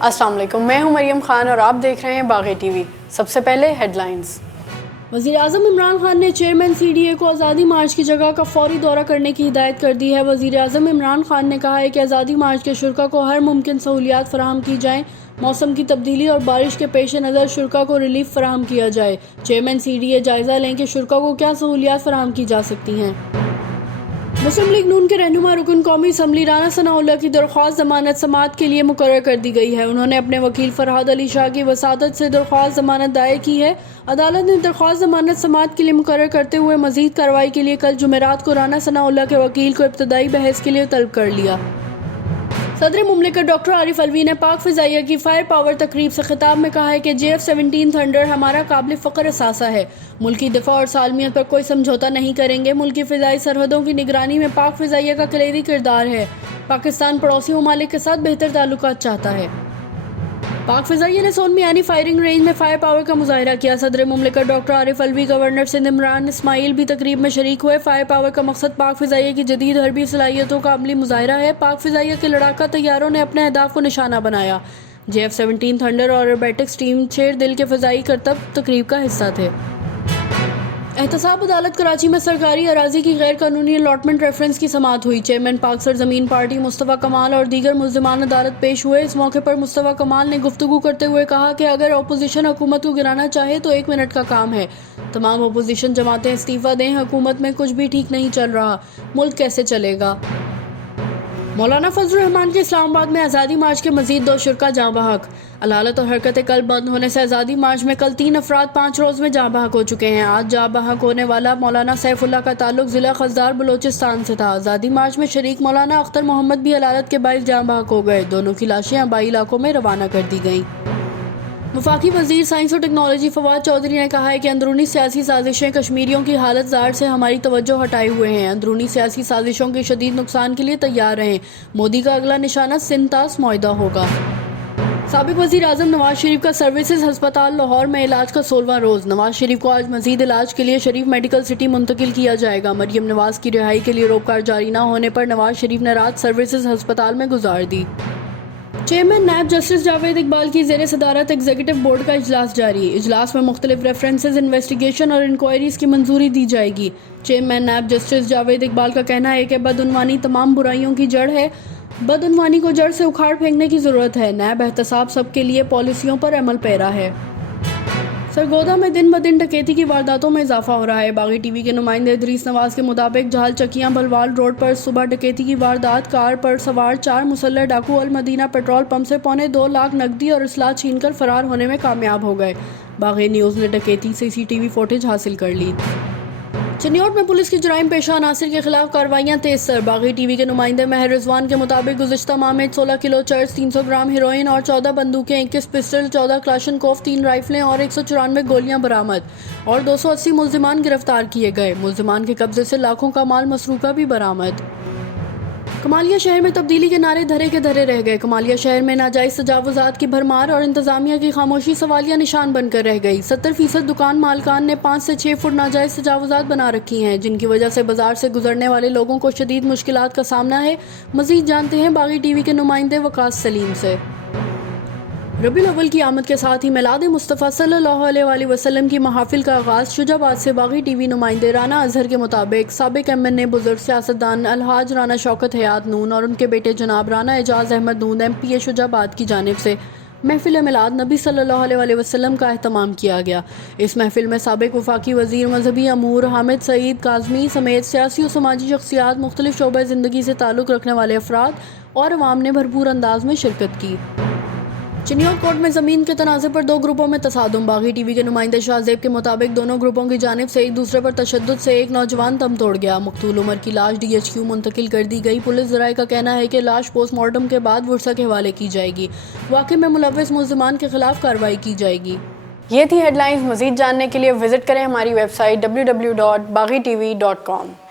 السلام علیکم، میں ہوں مریم خان اور آپ دیکھ رہے ہیں باغی ٹی وی۔ سب سے پہلے ہیڈ لائنز۔ وزیراعظم عمران خان نے چیئرمین سی ڈی اے کو آزادی مارچ کی جگہ کا فوری دورہ کرنے کی ہدایت کر دی ہے۔ وزیراعظم عمران خان نے کہا ہے کہ آزادی مارچ کے شرکاء کو ہر ممکن سہولیات فراہم کی جائیں، موسم کی تبدیلی اور بارش کے پیش نظر شرکاء کو ریلیف فراہم کیا جائے۔ چیئرمین سی ڈی اے جائزہ لیں کہ شرکاء کو کیا سہولیات فراہم کی جا سکتی ہیں۔ مسلم لیگ نون کے رہنما رکن قومی اسمبلی رانا ثناء اللہ کی درخواست ضمانت سماعت کے لیے مقرر کر دی گئی ہے۔ انہوں نے اپنے وکیل فرحاد علی شاہ کی وساطت سے درخواست ضمانت دائر کی ہے۔ عدالت نے درخواست ضمانت سماعت کے لیے مقرر کرتے ہوئے مزید کارروائی کے لیے کل جمعرات کو رانا ثناء اللہ کے وکیل کو ابتدائی بحث کے لیے طلب کر لیا۔ صدر مملکت ڈاکٹر عارف علوی نے پاک فضائیہ کی فائر پاور تقریب سے خطاب میں کہا ہے کہ JF-17 تھنڈر ہمارا قابل فخر اثاثہ ہے۔ ملکی دفاع اور سالمیت پر کوئی سمجھوتہ نہیں کریں گے۔ ملکی فضائی سرحدوں کی نگرانی میں پاک فضائیہ کا کلیدی کردار ہے۔ پاکستان پڑوسی ممالک کے ساتھ بہتر تعلقات چاہتا ہے۔ پاک فضائیہ نے سون میانی فائرنگ رینج میں فائر پاور کا مظاہرہ کیا۔ صدر مملکت ڈاکٹر عارف علوی، گورنر سندھ عمران اسماعیل بھی تقریب میں شریک ہوئے۔ فائر پاور کا مقصد پاک فضائیہ کی جدید حربی صلاحیتوں کا عملی مظاہرہ ہے۔ پاک فضائیہ کے لڑاکا طیاروں نے اپنے اہداف کو نشانہ بنایا۔ JF-17 تھنڈر اور روبوٹکس ٹیم شیر دل کے فضائی کرتب تقریب کا حصہ تھے۔ احتساب عدالت کراچی میں سرکاری اراضی کی غیر قانونی الاٹمنٹ ریفرنس کی سماعت ہوئی۔ چیئرمین پاک سرزمین پارٹی مصطفیٰ کمال اور دیگر ملزمان عدالت پیش ہوئے۔ اس موقع پر مصطفیٰ کمال نے گفتگو کرتے ہوئے کہا کہ اگر اپوزیشن حکومت کو گرانا چاہے تو 1 منٹ کا کام ہے۔ تمام اپوزیشن جماعتیں استعفیٰ دیں۔ حکومت میں کچھ بھی ٹھیک نہیں چل رہا، ملک کیسے چلے گا؟ مولانا فضل الرحمان کے اسلام آباد میں آزادی مارچ کے مزید 2 شرکاء جاں بحق۔ علالت اور حرکت قلب بند ہونے سے آزادی مارچ میں کل 3 افراد 5 روز میں جاں بحق ہو چکے ہیں۔ آج جاں بحق ہونے والا مولانا سیف اللہ کا تعلق ضلع خضدار بلوچستان سے تھا۔ آزادی مارچ میں شریک مولانا اختر محمد بھی علالت کے باعث جاں بحق ہو گئے۔ دونوں کی لاشیں آبائی علاقوں میں روانہ کر دی گئیں۔ وفاقی وزیر سائنس اور ٹیکنالوجی فواد چودھری نے کہا ہے کہ اندرونی سیاسی سازشیں کشمیریوں کی حالت زار سے ہماری توجہ ہٹائے ہوئے ہیں۔ اندرونی سیاسی سازشوں کے شدید نقصان کے لیے تیار رہیں۔ مودی کا اگلا نشانہ سندھ طاس معاہدہ ہوگا۔ سابق وزیر اعظم نواز شریف کا سروسز ہسپتال لاہور میں علاج کا 16واں روز۔ نواز شریف کو آج مزید علاج کے لیے شریف میڈیکل سٹی منتقل کیا جائے گا۔ مریم نواز کی رہائی کے لیے روکار جاری نہ ہونے پر نواز شریف نے رات سروسز ہسپتال میں گزار دی۔ Chairman NAB justice Javed Iqbal کی زیر صدارت ایگزیکٹو بورڈ کا اجلاس جاری۔ اجلاس میں مختلف ریفرنسز، انویسٹیگیشن اور انکوائریز کی منظوری دی جائے گی۔ Chairman NAB justice Javed Iqbal کا کہنا ہے کہ بدعنوانی تمام برائیوں کی جڑ ہے۔ بدعنوانی کو جڑ سے اکھاڑ پھینکنے کی ضرورت ہے۔ نیب احتساب سب کے لیے پالیسیوں پر عمل پیرا ہے۔ سرگودا میں دن بدن ڈکیتی کی وارداتوں میں اضافہ ہو رہا ہے۔ باغی ٹی وی کے نمائندے ادریس نواز کے مطابق جہال چکیاں بلوال روڈ پر صبح ڈکیتی کی واردات۔ کار پر سوار 4 مسلح ڈاکو المدینہ پیٹرول پمپ سے 2.25 لاکھ نقدی اور اسلحہ چھین کر فرار ہونے میں کامیاب ہو گئے۔ باغی نیوز نے ڈکیتی CCTV فوٹیج حاصل کر لی۔ چنیوٹ میں پولیس کی جرائم پیشہ عناصر کے خلاف کارروائیاں تیز تر۔ باغی ٹی وی کے نمائندے مہر رضوان کے مطابق گزشتہ ماہ میں 16 کلو چرس، 300 گرام ہیروئن اور 14 بندوقیں، 21 پسٹل، 14 کلاشنکوف، 3 رائفلیں اور 194 گولیاں برآمد اور 280 ملزمان گرفتار کیے گئے۔ ملزمان کے قبضے سے لاکھوں کا مال مسروقہ بھی برآمد۔ کمالیہ شہر میں تبدیلی کے نعرے دھرے کے دھرے رہ گئے۔ کمالیہ شہر میں ناجائز تجاوزات کی بھرمار اور انتظامیہ کی خاموشی سوالیہ نشان بن کر رہ گئی۔ 70% دکان مالکان نے 5 سے 6 فٹ ناجائز تجاوزات بنا رکھی ہیں، جن کی وجہ سے بازار سے گزرنے والے لوگوں کو شدید مشکلات کا سامنا ہے۔ مزید جانتے ہیں باغی ٹی وی کے نمائندے وقاص سلیم سے۔ ربیع الاول کی آمد کے ساتھ ہی میلاد مصطفیٰ صلی اللہ علیہ وآلہ وسلم کی محافل کا آغاز۔ شجاع آباد سے باغی ٹی وی نمائندے رانا اظہر کے مطابق سابق MNA، بزرگ سیاستدان الحاج رانا شوکت حیات نون اور ان کے بیٹے جناب رانا اعجاز احمد نون MPA شجاع آباد کی جانب سے محفل میلاد نبی صلی اللہ علیہ وآلہ وسلم کا اہتمام کیا گیا۔ اس محفل میں سابق وفاقی وزیر مذہبی امور حامد سعید کاظمی سمیت سیاسی و سماجی شخصیات، مختلف شعبۂ زندگی سے تعلق رکھنے والے افراد اور عوام نے بھرپور انداز میں شرکت کی۔ چنیوٹ کورٹ میں زمین کے تنازع پر 2 گروپوں میں تصادم۔ باغی ٹی وی کے نمائندے شاہ زیب کے مطابق دونوں گروپوں کی جانب سے ایک دوسرے پر تشدد سے ایک نوجوان دم توڑ گیا۔ مقتول عمر کی لاش DHQ منتقل کر دی گئی۔ پولیس ذرائع کا کہنا ہے کہ لاش پوسٹ مارٹم کے بعد ورثہ کے حوالے کی جائے گی۔ واقعے میں ملوث ملزمان کے خلاف کارروائی کی جائے گی۔ یہ تھی ہیڈ لائنز۔ مزید جاننے کے لیے وزٹ کریں ہماری ویب سائٹ www.baghi.tv.com۔